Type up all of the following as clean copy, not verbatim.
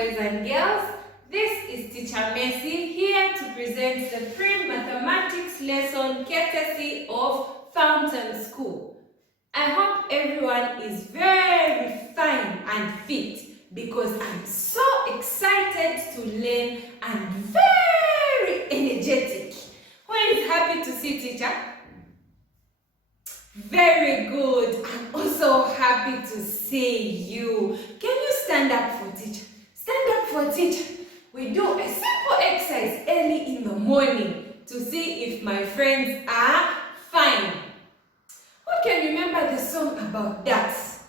boys and girls. This is Teacher Messi here to present the pre-mathematics lesson courtesy of Fountain School. I hope everyone is very fine and fit because I'm so excited to learn and very energetic. Who is happy to see teacher? Very good. I'm also happy to see you. Can you stand up for teacher? Stand up for teacher. We do a simple exercise early in the morning to see if my friends are fine. Who can remember the song about ducks?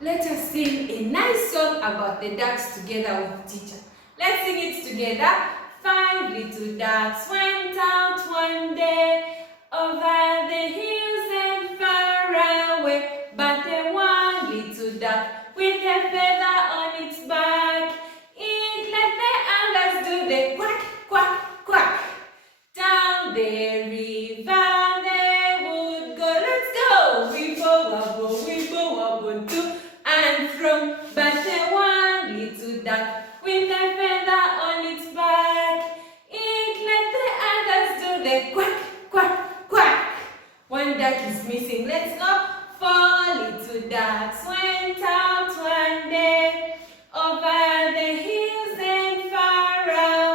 Let us sing a nice song about the ducks together with teacher. Let's sing it together. 5 little ducks went out one day over the hills and far away, but the one little duck with a feather on its back, it let the others do the quack, quack, quack. Down the river they would go. Let's go! Weeble wobble to and from, but the one little duck with a feather on its back, it let the others do the quack, quack, quack. One duck is missing. Let's go. 4 little ducks went out one day over the hills and far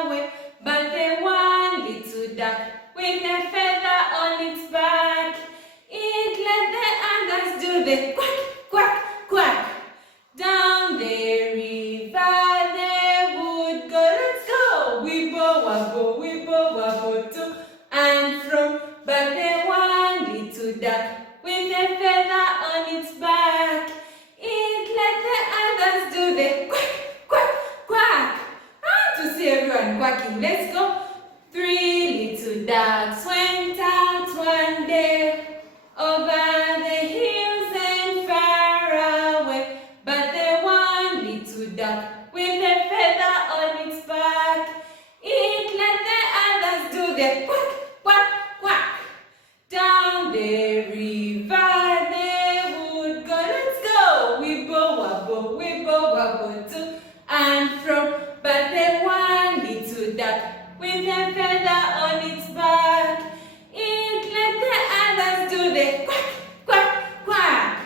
away, but the one little duck with a feather on its back, it let the others do the quack, quack, quack. Down the river they would go. Let's go. Weeble wobble to and from, but the one little duck with a feather on its back, it let the others do the quack, quack, quack. I want to see everyone quacking. Let's go. 3 little ducks went out one day over the hills and far away, but the one little duck with a feather on its back, it let the others do the quack, quack, quack. Down the river they would go. Let's go. Weeble wobble to and from, but the one little duck with a feather on its back, it let the others do the quack, quack, quack.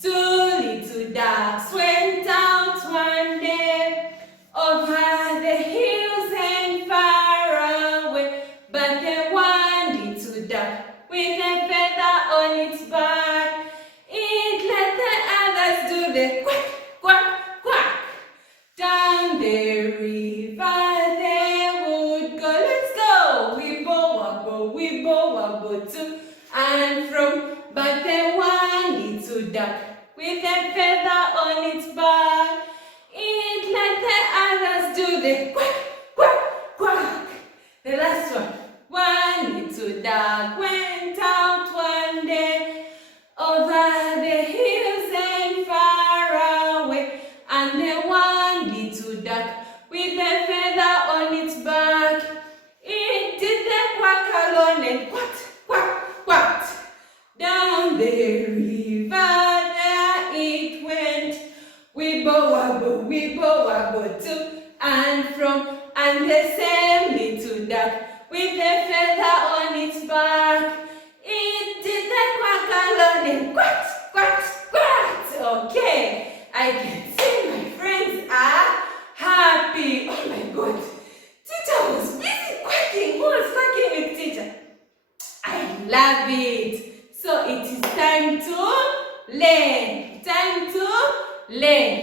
2 little ducks went out one day over the hills and far away, but the one little duck with a feather on its back, it let the others do the quack, quack, quack. Down the river they would go. Let's go. Weeble wobble to and from, but the one little duck with a feather on its back, it let the others do the quack, quack, quack. The last one. 1 little duck went out one day over the hills and far away, and the one little duck with a feather on its back, it did the quack alone and quacked, quack, quacked. Down the river there it went, weeble wobble to and from, and the same little duck with a feather on its back, it did the quack alone and quacked, quacked, quacked. Okay, I can see my friends are happy. Oh my God, teacher was busy quacking. Who was quacking with teacher? I love it. So it is time to learn. Time to learn.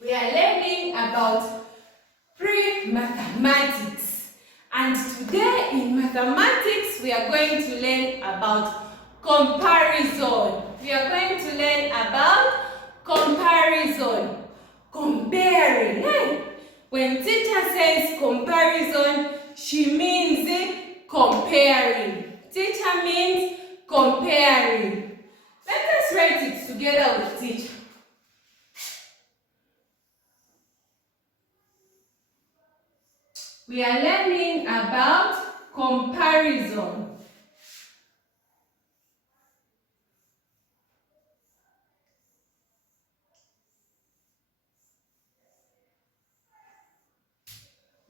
We are learning about pre-mathematics. And today in mathematics, we are going to learn about comparison. We are going to learn about comparison. Comparing. When teacher says comparison, she means comparing. Teacher means comparing. Let us write it together with teacher. We are learning about comparison.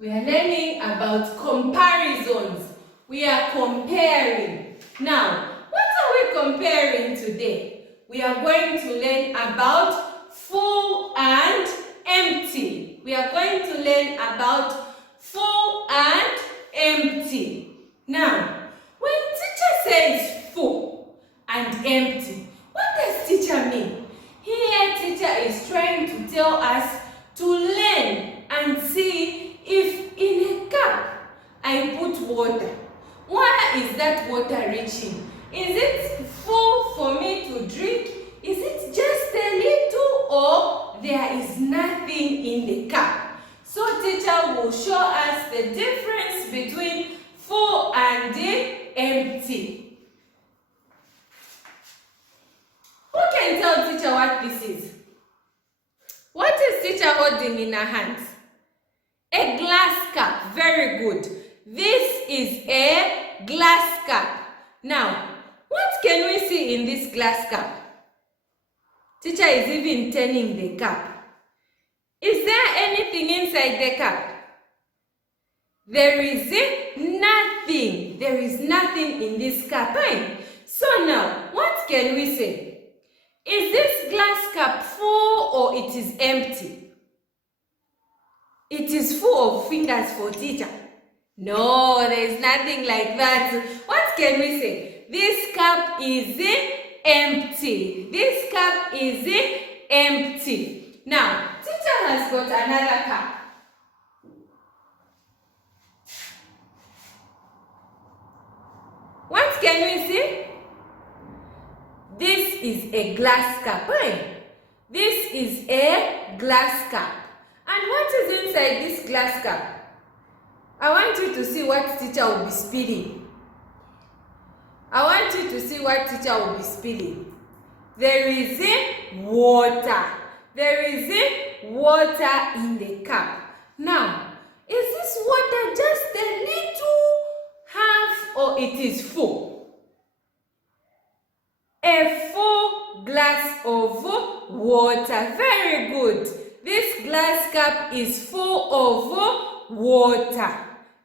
We are learning about comparisons. We are comparing. Now, what are we comparing today? We are going to learn about full and empty. We are going to learn about full and empty. Now, when teacher says full and empty, what does teacher mean? Here, teacher is trying to tell us to learn and see if in a cup I put water. Where is that water reaching? Is it full for me to drink? Is it just a little, or there is nothing in the cup? So teacher will show us the difference between full and empty. Who can tell teacher what this is? What is teacher holding in her hands? A glass cup. Very good. This is a glass cup. Now, what can we see in this glass cup? Teacher is even turning the cup. Is there anything inside the cup? There is nothing. There is nothing in this cup. Right? So now, what can we say? Is this glass cup full or it is empty? It is full of fingers for teacher. No, there is nothing like that. What can we say? This cup is empty. This cup is empty. Now, teacher has got another cup. What can we see? This is a glass cup, right? This is a glass cup. And what is inside this glass cup? I want you to see what teacher will be spilling. I want you to see what teacher will be spilling. There is water. There is water in the cup. Now, is this water just a little half or it is full? A full glass of water. Very good. This glass cup is full of water.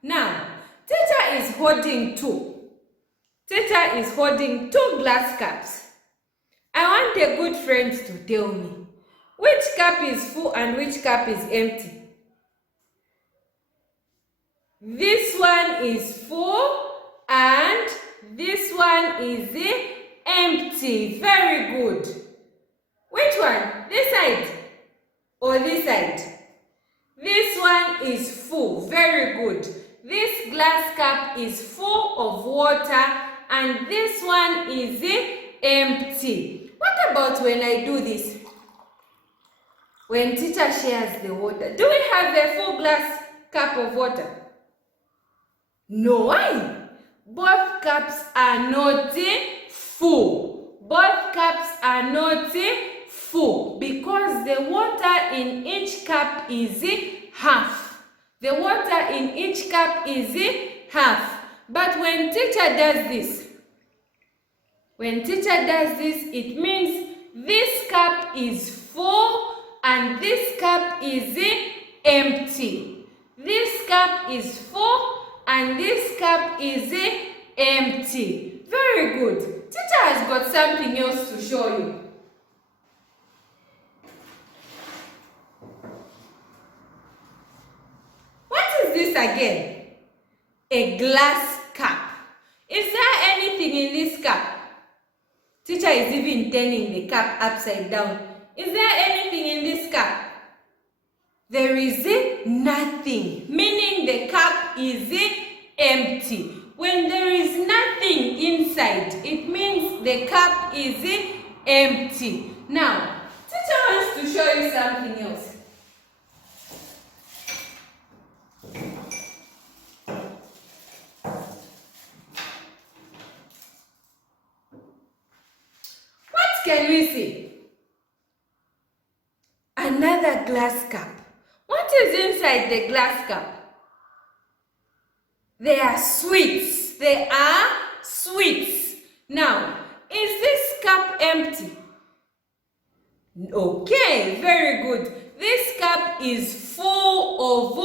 Now, teacher is holding two. Teacher is holding two glass cups. I want a good friend to tell me which cup is full and which cup is empty. This one is full and this one is empty. Very good. Which one? This side or this side? This one is full. Very good. This glass cup is full of water and this one is empty. What about when I do this? When teacher shares the water, do we have a full glass cup of water? No. Why? Both cups are not full. Both cups are not full because the water in each cup is half. The water in each cup is half. But when teacher does this, it means this cup is full and this cup is empty. This cup is full and this cup is empty. Very good. Teacher has got something else to show you. What is this again? A glass cup. Is there anything in this cup? Teacher is even turning the cup upside down. Is there anything in this cup? There is nothing, meaning the cup is empty. When there is nothing inside, it means the cup is empty. Now, teacher wants to show you something else. What can we see? Another glass cup. What is inside the glass cup? They are sweets. They are sweets. Now, is this cup empty? Okay, very good. This cup is full of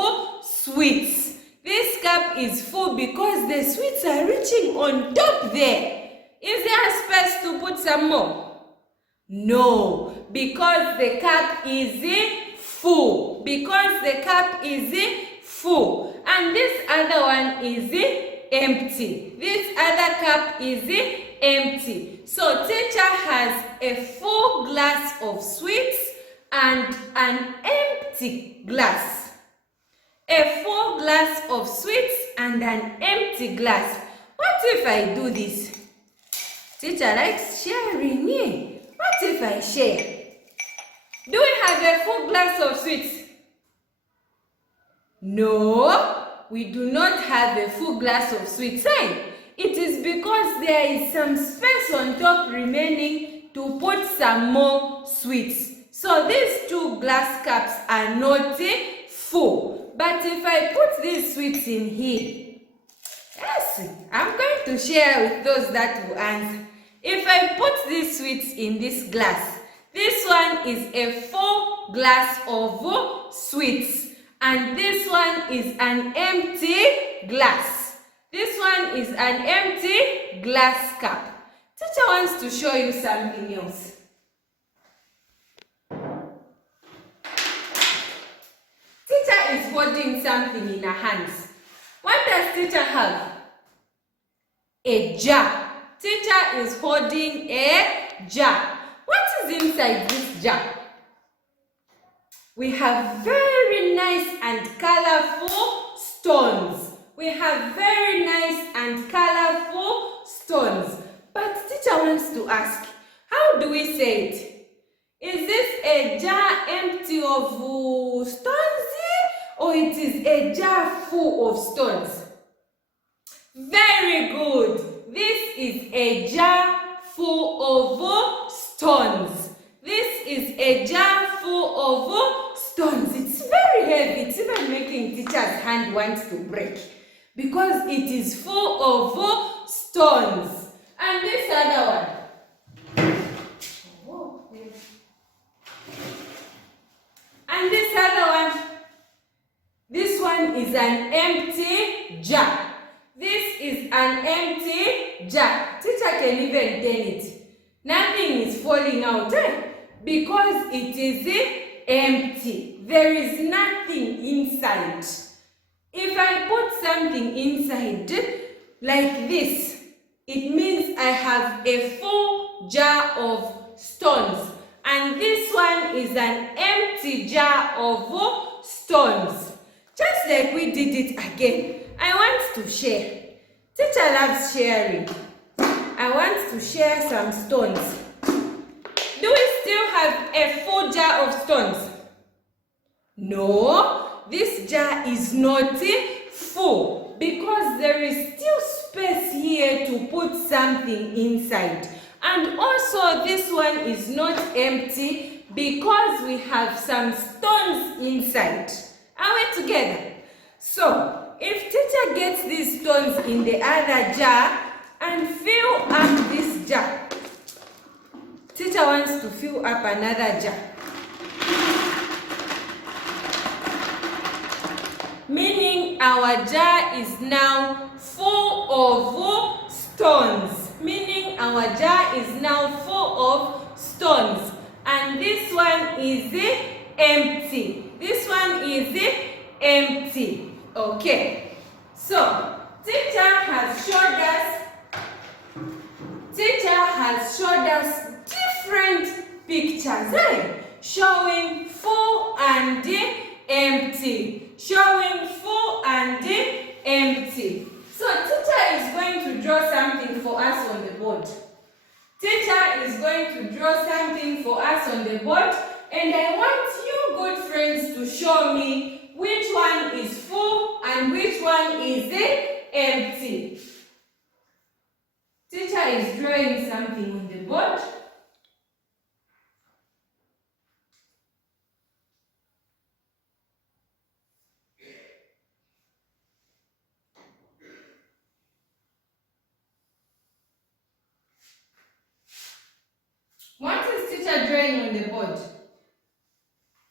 sweets. This cup is full because the sweets are reaching on top there. Is there space to put some more? No, because the cup is full. Because the cup is full. And this other one is empty. This other cup is empty. So teacher has a full glass of sweets and an empty glass. A full glass of sweets and an empty glass. What if I do this? Teacher likes sharing. What if I share? Do we have a full glass of sweets? No, we do not have a full glass of sweets. It is because there is some space on top remaining to put some more sweets. So these two glass cups are not full. But if I put these sweets in here, yes, I'm going to share with those that will answer. If I put these sweets in this glass, this one is a full glass of sweets. And this one is an empty glass. This one is an empty glass cup. Teacher wants to show you something else. Teacher is holding something in her hands. What does teacher have? A jar. Teacher is holding a jar. What is inside this jar? We have very nice and colorful stones. We have very nice and colorful stones. But teacher wants to ask, how do we say it? Is this a jar empty of stones or it is a jar full of stones? Very good. This is a jar full of stones. This is a jar full of stones. It's very heavy. It's even making teacher's hand want to break because it is full of stones. And this other one. And this other one. This one is an empty jar. This is an empty jar. Teacher can even tell it. Nothing is falling out because it is empty. There is nothing inside. If I put something inside like this, it means I have a full jar of stones. And this one is an empty jar of stones. Just like we did it again. I want to share. Teacher loves sharing. I want to share some stones. Do we still have a full jar of stones? No, this jar is not full because there is still space here to put something inside. And also this one is not empty because we have some stones inside. Are we together? So, if teacher gets these stones in the other jar and fill up this jar, teacher wants to fill up another jar. Meaning our jar is now full of stones. Meaning our jar is now full of stones. And this one is empty. This one is empty. Okay. So, teacher has showed us different pictures, showing full and empty. Showing full and empty. So, teacher is going to draw something for us on the board. Teacher is going to draw something for us on the board, and I want you good friends to show me which one is full and which one is empty. Teacher is drawing something on the board. What is teacher drawing on the board?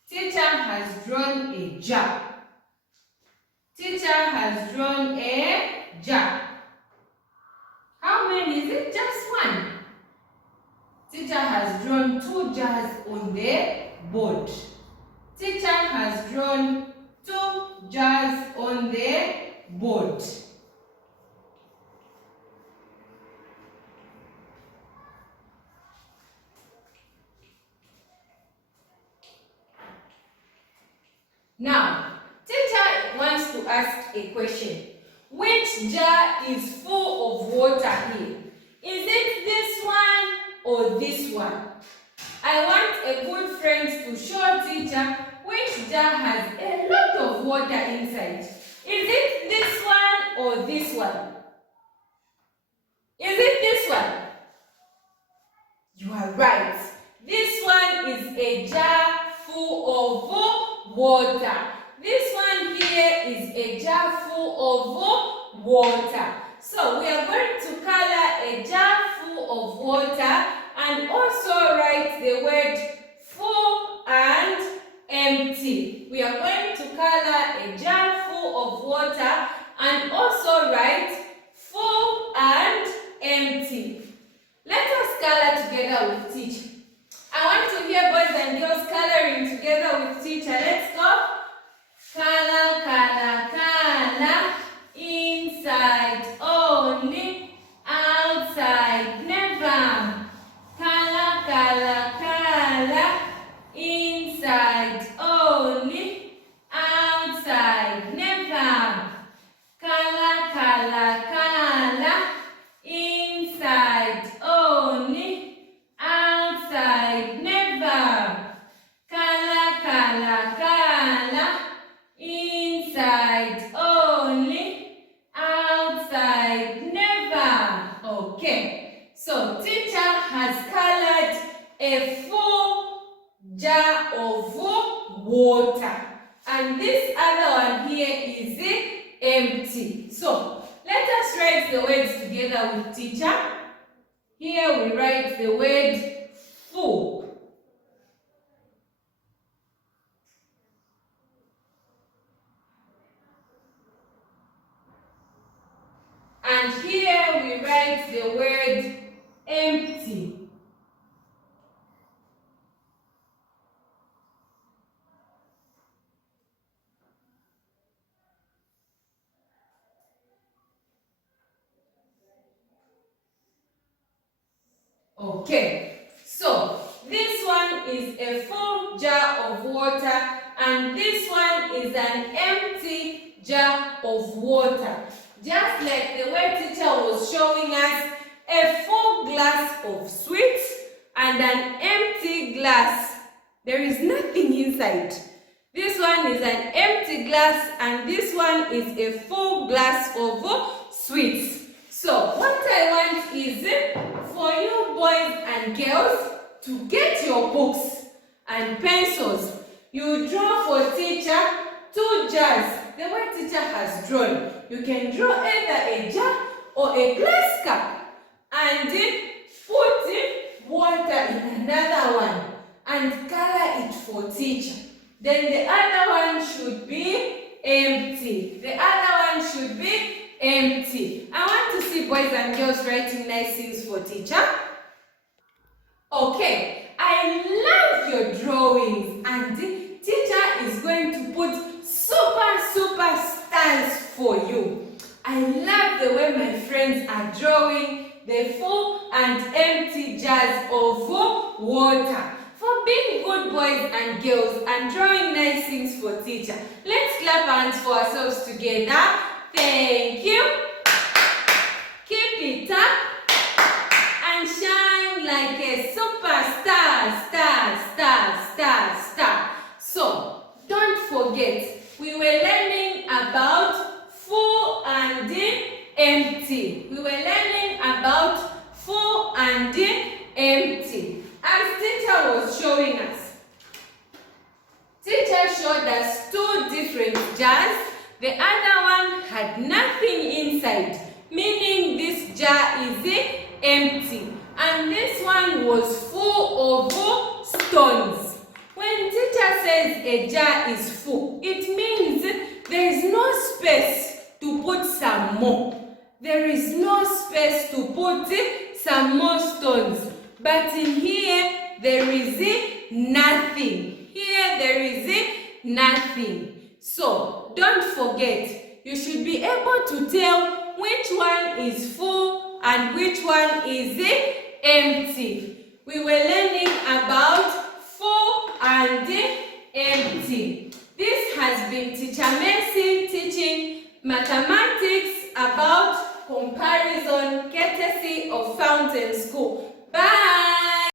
Teacher has drawn a jar. Teacher has drawn a jar. How many is it? Just one. Teacher has drawn 2 jars on the board. Teacher has drawn 2 jars on the board. Now, teacher wants to ask a question. Which jar is full of water here? Is it this one or this one? I want a good friend to show teacher which jar has a lot of water inside. Is it this one or this one? Is it this one? You are right. This one is a jar full of water. This one here is a jar full of water. So we are going to color a jar full of water and also write the word full and empty. We are going to color a jar full of water and also write full and empty. Let us color together with teacher. I want to hear boys and girls coloring together with teacher. Let's go. Color, color, color. Inside only, outside never. Color, color, color. Inside only, outside never. Color, color, color. Inside only, outside never. Color, color, color. Inside only, outside never. Okay, so teacher has colored a full jar of water, and this other one here is empty. So let us write the words together with teacher. Here we write the word full. And here we write the word empty. Okay, so this one is a full jar of water and this one is an empty jar of water. Just like the way teacher was showing us, a full glass of sweets and an empty glass. There is nothing inside. This one is an empty glass and this one is a full glass of sweets. So what I want is for you boys and girls to get your books and pencils. You draw for teacher 2 jars. The way teacher has drawn. You can draw either a jar or a glass cup and put water in another one and color it for teacher. Then the other one should be empty. The other one should be empty. I want to see boys and girls writing nice things for teacher. Okay, I love your drawings and teacher is going to put super stars for you. I love the way my friends are drawing the full and empty jars of water. For being good boys and girls and drawing nice things for teacher. Let's clap hands for ourselves together. Thank you. Keep it up and shine like a superstar, star. So, don't forget, we were learning about full and empty. We were learning about full and empty. As teacher was showing us, teacher showed us 2 different jars. The other one had nothing inside, meaning this jar is empty. And this one was full of stones. When teacher says a jar is full, it means there is no space space to put some more. There is no space to put some more stones. But in here, there is nothing. Here, there is nothing. So, don't forget, you should be able to tell which one is full and which one is empty. We were learning about full and empty. This has been Teacher Mercy teaching mathematics about comparison courtesy of Fountain School. Bye!